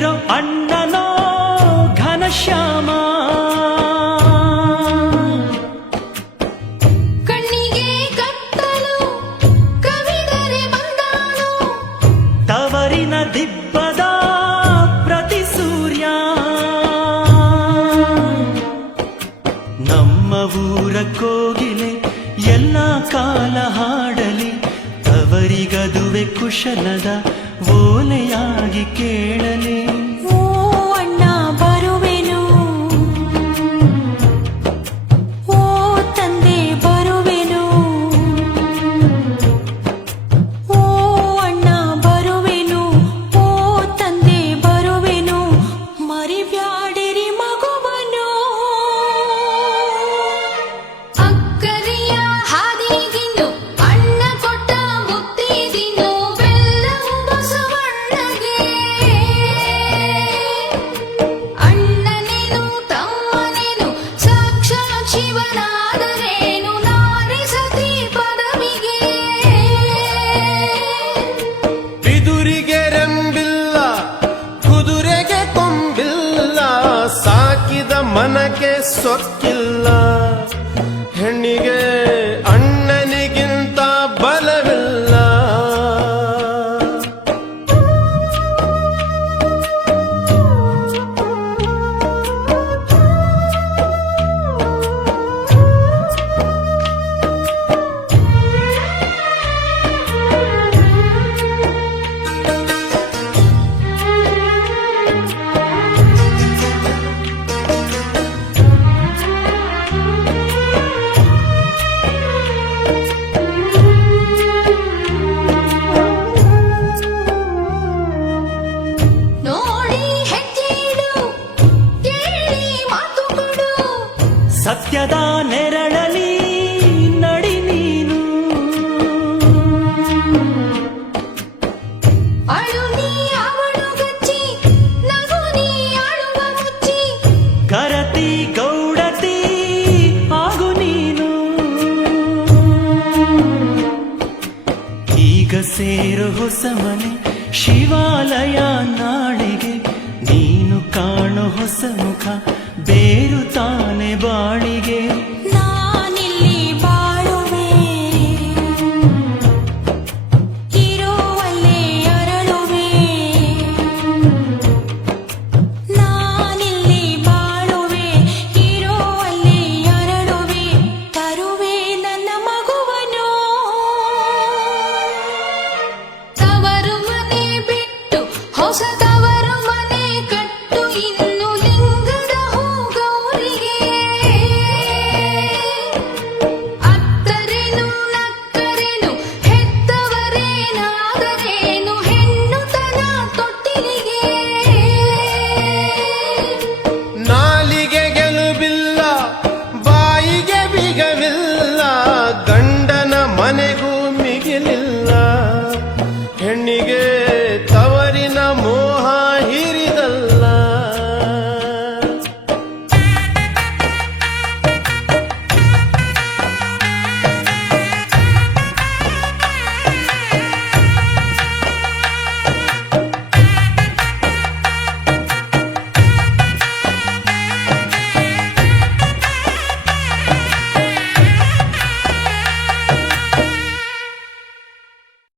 ಬೆಳೆದಿರೋ ಅಣ್ಣನೋ ಘನಶ್ಯಾಮ, ಕಣ್ಣಿಗೆ ಕತ್ತಲು ಕವಿದರೆ ಬಂದಾನು, ತವರಿನ ದಿಬ್ಬದ ಪ್ರತಿ ಸೂರ್ಯ. ನಮ್ಮ ಊರ ಕೋಗಿಲೆ ಎಲ್ಲ ಕಾಲ ಹಾಡಲಿ, ತವರಿಗದುವೆ ಕುಶಲದ ಓಲೆಯಾಗಿ ಕೇಳಲಿ. ಓ ಅಣ್ಣ ಬರುವೆನು, ಓ ತಂದೆ ಬರುವೆನು, ಓ ಅಣ್ಣ ಬರುವೆನು, ಓ ತಂದೆ ಬರುವೆನು, ಮರಿಬ್ಯಾಡಿರಿ ಮಗುವನು. ಅಕ್ಕರಿಯ ಹಾದಿಗಿನ್ನು ಅಣ್ಣ ಕೊಟ್ಟ ಮುತ್ತಿದಿನ್ನು, ಬೆಲ್ಲವು ಬಸವಣ್ಣಗೆ. ಅಣ್ಣನೇನು ತಮ್ಮನೇನು ಸಾಕ್ಷಾತ್ ಶಿವನಾದರೇನು, ನಾರಿ ಸತಿ ಪದವಿಗೆ. ಬಿದುರಿಗೆ ರೆಂಬಿಲ್ಲ, ಕುದುರೆಗೆ ಕೊಂಬಿಲ್ಲ, ಸಾಕಿದ ಮನಕ್ಕೆ ಸೊಕ್ಕಿಲ್ಲ. ಹೆಣ್ಣಿಗೆ ಅಣ್ಣನಿಗಿಂತ ಬಲವಿಲ್ಲ. ನೋಡಿ ಹೆಜ್ಜೆಯಿಡು, ಕೇಳಿ ಮಾತು ಕೊಡು, ಸತ್ಯದ ನೆರಳಲಿ ನಡಿ ನೀನು, ಅಳು ನೀ ಅವಳು ಗಚ್ಚಿ, ನಗು ನೀ ಆಳುವ ಮುಚ್ಚಿ, ಕರತಿ ಗೌಡತಿ ಆಗು ನೀನು. ಈಗ ಸೇರು ಹೊಸ ಮನೆ ಶಿವಾಲಯ, ನಾಳೆಗೆ ನೀನು ಕಾಣು ಹೊಸ ಮುಖ, ಬೇರು ತಾನೆ ಬಾಳಿಗೆ. ನಾನಿಲ್ಲಿ ಬಾಳುವೆ, ಇರುವಲ್ಲೇ ಅರಳುವೆ. ನಾನಿಲ್ಲಿ ಬಾಳುವೆ, ಇರುವಲ್ಲೇ ಅರಳುವೆ, ತರುವೆ ನನ್ನ ಮಗುವನು. ತವರು ಮನೆ ಬಿಟ್ಟು ಹೊಸ ತವರು ಮನೆ ಕಟ್ಟು, ಇನ್ನು ಲಿಂಗದ ಹೂ ಗೌರಿಗೆ. ಅತ್ತರೇನು ನಕ್ಕರೇನು ಹೆತ್ತವರೇನಾದರೇನು, ಹೆಣ್ಣು ತನ ತೊಟ್ಟಿಲಿಗೆ. ನಾಲಿಗೆ ಗೆಲುವಿಲ್ಲ, ಬಾಯಿಗೆ ಬಿಗವಿಲ್ಲ, ಗಂಡನ ಮನೆಗೂ ಮಿಗಿಲಿಲ್ಲ. ಹೆಣ್ಣಿಗೆ